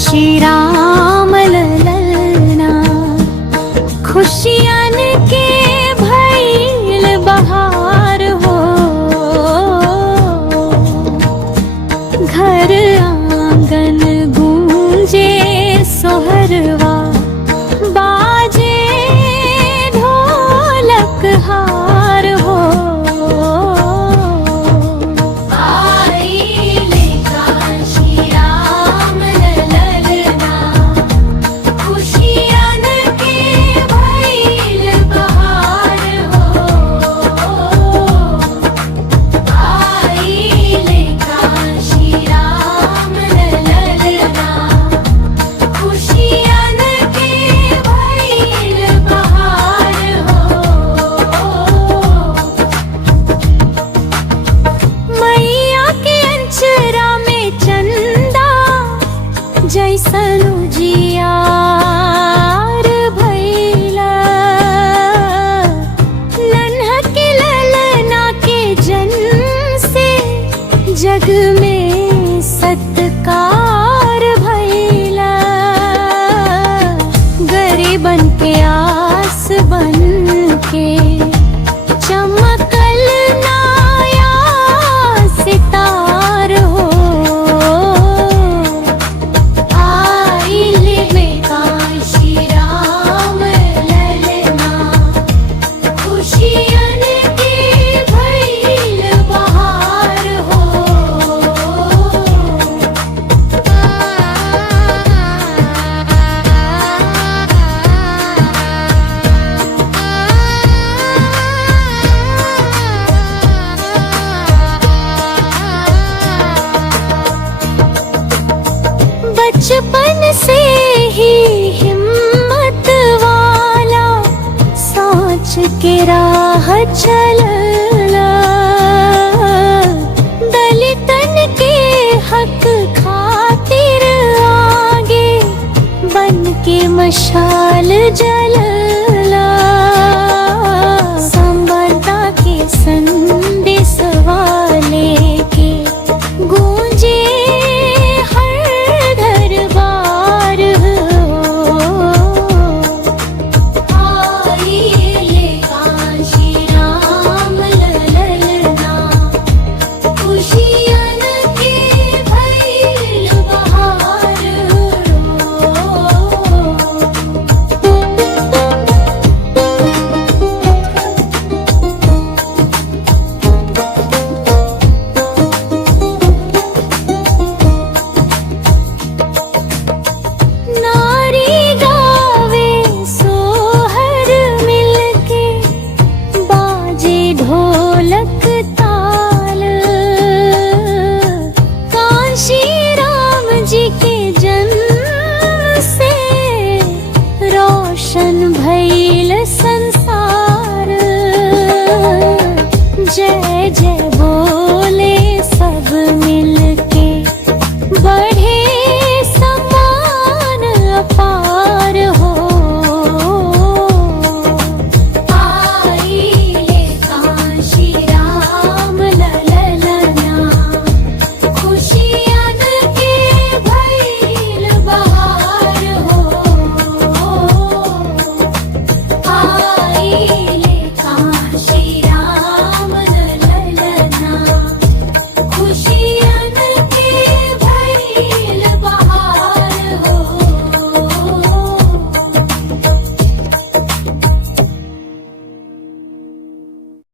श्री राम ललना खुशियन के भइल बहार हो। घर आंगन गूंजे सोहरवा बाजे ढोलक हार हो। जैसन उजियार भइला नन्हा के ललना के जन्म से जग में सत्कार भइला। गरीबन के आस बन के चमकल नया सितार हो। बचपन से ही हिम्मत वाला सोच के राह चलला। दलितन के हक खातिर आगे बन के मशाल जला।